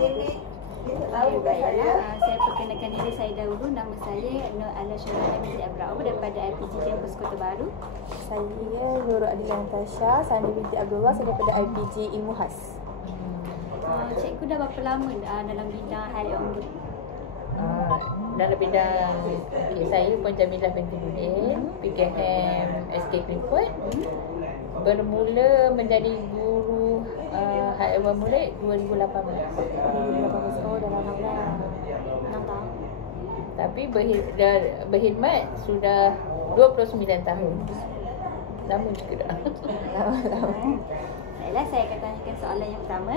Baiklah, saya perkenalkan diri saya dahulu. Nama saya Nur Ala Syurana binti Abdul daripada IPG Kampus Kota Baru. Saya Nurul Adila Natasha Sani binti Abdullah, saya daripada IPG Ilmu Khas. Cikgu dah berapa lama dalam bidang hal umum? Dalam bidang saya pun Jamilah binti Budin, PKM SK Clifford. Bermula menjadi guru hal ehwal murid 2018. 2018. Oh, dah lama dah. 6 tahun. Tapi berkhidmat sudah 29 tahun. Lama juga dah. Baiklah, saya akan tanyakan soalan yang pertama.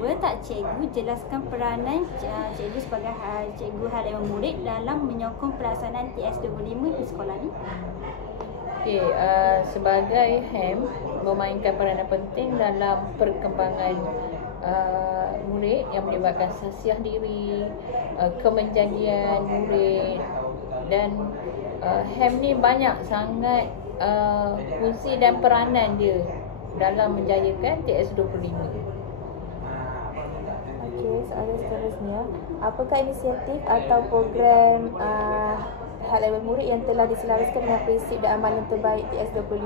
Boleh tak cikgu jelaskan peranan cikgu sebagai cikgu hal ehwal murid dalam menyokong pelaksanaan TS25 di sekolah ni? Okey, sebagai HEM memainkan peranan penting dalam perkembangan murid yang melibatkan sasiah diri, kemenjanjian murid, dan HEM ni banyak sangat fungsi dan peranan dia dalam menjayakan TS25. Okey, soalan seterusnya, apakah inisiatif atau program hal ehwal murid yang telah diselaraskan dengan prinsip dan amalan terbaik TS25?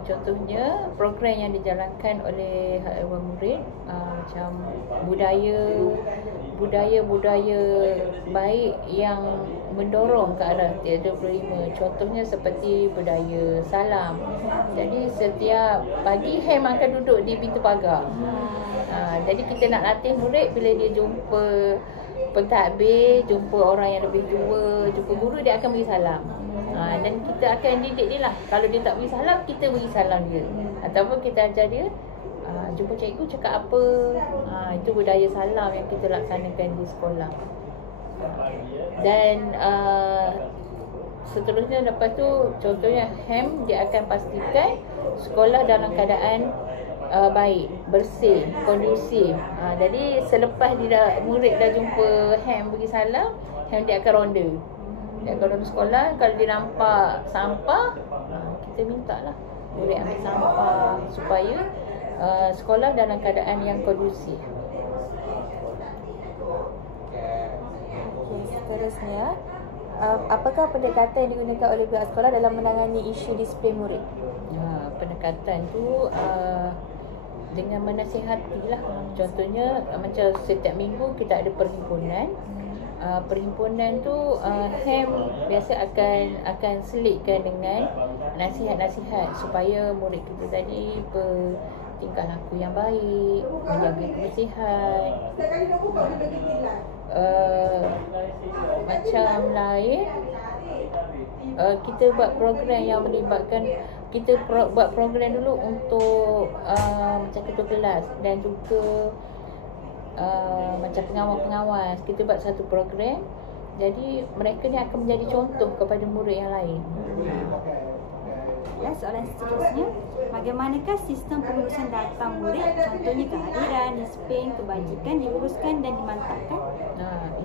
Contohnya program yang dijalankan oleh hal ehwal murid, macam budaya baik yang mendorong ke arah TS25. Contohnya seperti budaya salam. Jadi setiap pagi HEM akan duduk di pintu pagar. Jadi kita nak latih murid bila dia jumpa pentadbir, jumpa orang yang lebih tua, jumpa guru, dia akan beri salam. Dan kita akan didik dia lah. Kalau dia tak beri salam, kita beri salam dia. Ataupun kita ajar dia, jumpa cikgu cakap apa. Itu budaya salam yang kita laksanakan di sekolah. Dan seterusnya lepas tu, contohnya HEM dia akan pastikan sekolah dalam keadaan baik, bersih, kondusif. Jadi selepas murid dah jumpa HEM bagi salam, HEM dia akan ronda. Dia akan ronda sekolah. Kalau dia nampak sampah, kita minta lah murid ambil sampah supaya sekolah dalam keadaan yang kondusif. Okey, seterusnya, apakah pendekatan yang digunakan oleh pihak sekolah dalam menangani isu disiplin murid? Pendekatan tu dengan menasihati lah. Contohnya macam setiap minggu kita ada perhimpunan. Perhimpunan tu HEM biasa akan selitkan dengan nasihat-nasihat supaya murid kita tadi bertingkah laku yang baik, menjaga kebersihan. Macam lain, kita buat program yang melibatkan, kita buat program dulu untuk macam ketua kelas dan juga macam pengawas-pengawas. Kita buat satu program, jadi mereka ni akan menjadi contoh kepada murid yang lain. Soalan seterusnya, bagaimanakah sistem pengurusan datang murid, contohnya kehadiran, disiplin, kebajikan diuruskan dan dimantapkan?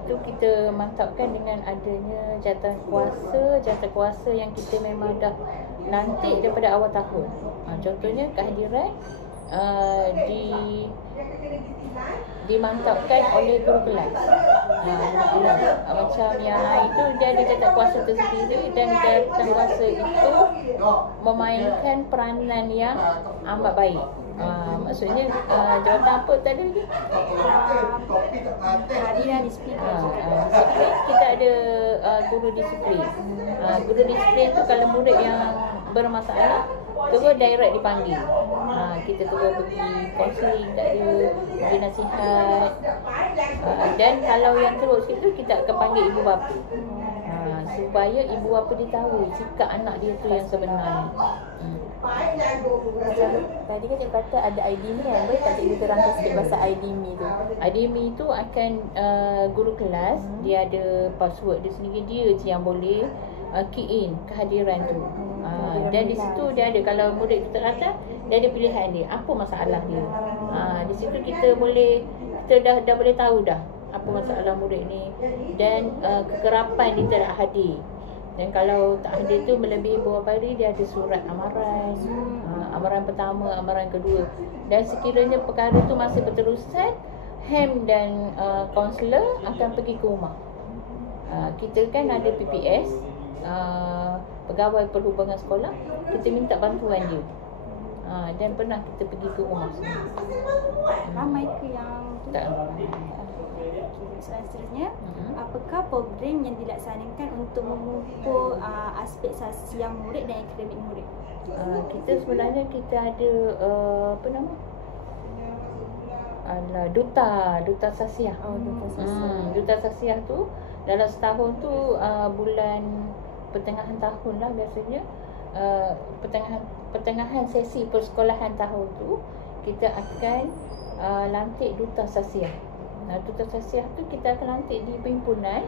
Itu kita mantapkan dengan adanya jawatan kuasa yang kita memang dah lantik daripada awal tahun. Contohnya kehadiran dimantapkan oleh guru kelas. Macam yang lain tu dia ada jawatan kuasa tersendiri, dan jawatan kuasa itu memainkan peranan yang amat baik. Maksudnya jawatan apa tadi lagi? Kehadiran, disiplin, disiplin, kita ada guru disiplin. Guru disiplin tu kalau murid yang bermasalah, terus direct dipanggil. Kita terus pergi counselling kat dia, beri nasihat. Dan kalau yang terus itu, kita akan panggil ibu bapa. Supaya ibu bapa dia tahu sikap anak dia tu yang sebenar. Macam tadi kan cikgu kata ada IDMI kan, boleh tak cikgu terangkan sikit pasal IDMI tu? IDMI tu akan guru kelas, dia ada password dia sendiri, dia je yang boleh key in kehadiran tu. Dan di situ dia ada, kalau murid tu tak datang, dia ada pilihan dia, apa masalah dia. Di situ kita dah boleh tahu dah apa masalah murid ni, dan kekerapan dia tak hadir. Dan kalau tak hadir tu melebihi beberapa hari, dia ada surat amaran. amaran pertama, amaran kedua. Dan sekiranya perkara tu masih berterusan, HEM dan kaunselor akan pergi ke rumah. Kita kan ada PPS, pegawai perhubungan sekolah, kita minta bantuan dia. Dan pernah kita pergi ke rumah. Ramai ke yang tu? Tak. Soalan seterusnya, apakah program yang dilaksanakan untuk memupuk aspek sosial murid dan akademik murid? Kita sebenarnya kita ada apa nama? Duta Sasiah. Duta Sasiah. Duta Sasiah tu dalam setahun tu bulan pertengahan tahun lah biasanya, pertengahan sesi persekolahan tahun tu kita akan lantik Duta Sasiah. Duta Sasiah tu kita akan lantik di perhimpunan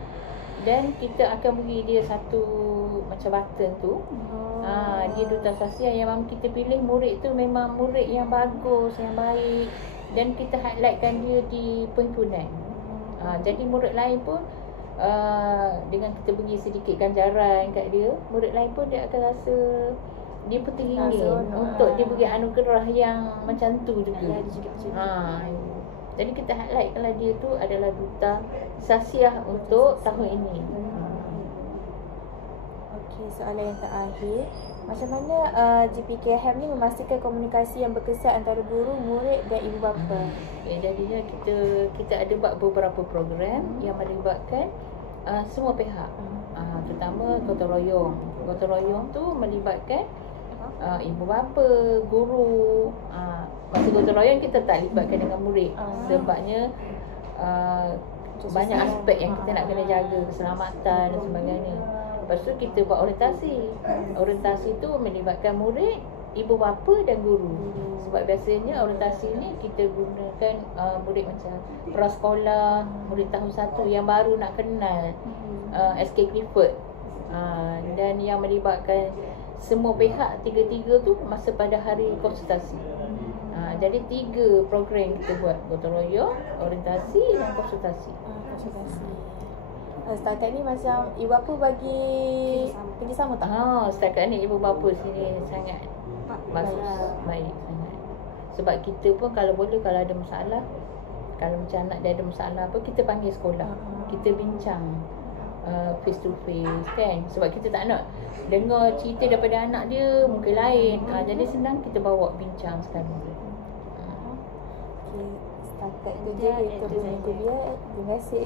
dan kita akan beri dia satu macam button tu. Dia Duta Sasiah yang memang kita pilih murid tu memang murid yang bagus, yang baik, dan kita highlightkan dia di perhimpunan. Jadi murid lain pun dengan kita beri sedikit ganjaran kat dia, murid lain pun dia akan rasa dia pun teringin untuk dia beri anugerah yang macam tu juga. Jadi kita highlight kalau dia tu adalah Duta Sasiah untuk tahun ini. Okey, soalan yang terakhir. Macam mana GPKHEM ni memastikan komunikasi yang berkesan antara guru, murid dan ibu bapa? Jadinya kita ada buat beberapa program yang melibatkan semua pihak. Terutama gotong royong. Gotong royong tu melibatkan ibu bapa, guru. Masa gotong royong kita tak libatkan dengan murid sebabnya banyak aspek yang kita nak kena jaga, keselamatan dan sebagainya. Lepas tu kita buat orientasi. Orientasi tu melibatkan murid, ibu bapa dan guru. Sebab biasanya orientasi ni kita gunakan murid macam prasekolah, murid tahun 1 yang baru nak kenal SK Clifford. Dan yang melibatkan semua pihak, tiga-tiga tu masa pada hari konsultasi. Jadi 3 program kita buat, gotong royong, orientasi dan konsultasi. Setakat ni macam ibu bapa bagi kerjasama tak? Setakat ni ibu bapa sini sangat bagus, baik sangat. Sebab kita pun kalau boleh, kalau ada masalah, kalau macam anak dia ada masalah apa, kita panggil sekolah, kita bincang face to face kan. Sebab kita tak nak dengar cerita daripada anak dia mungkin lain. Jadi senang kita bawa bincang sekali. Setakat tu je kita punya kuliah. Terima kasih.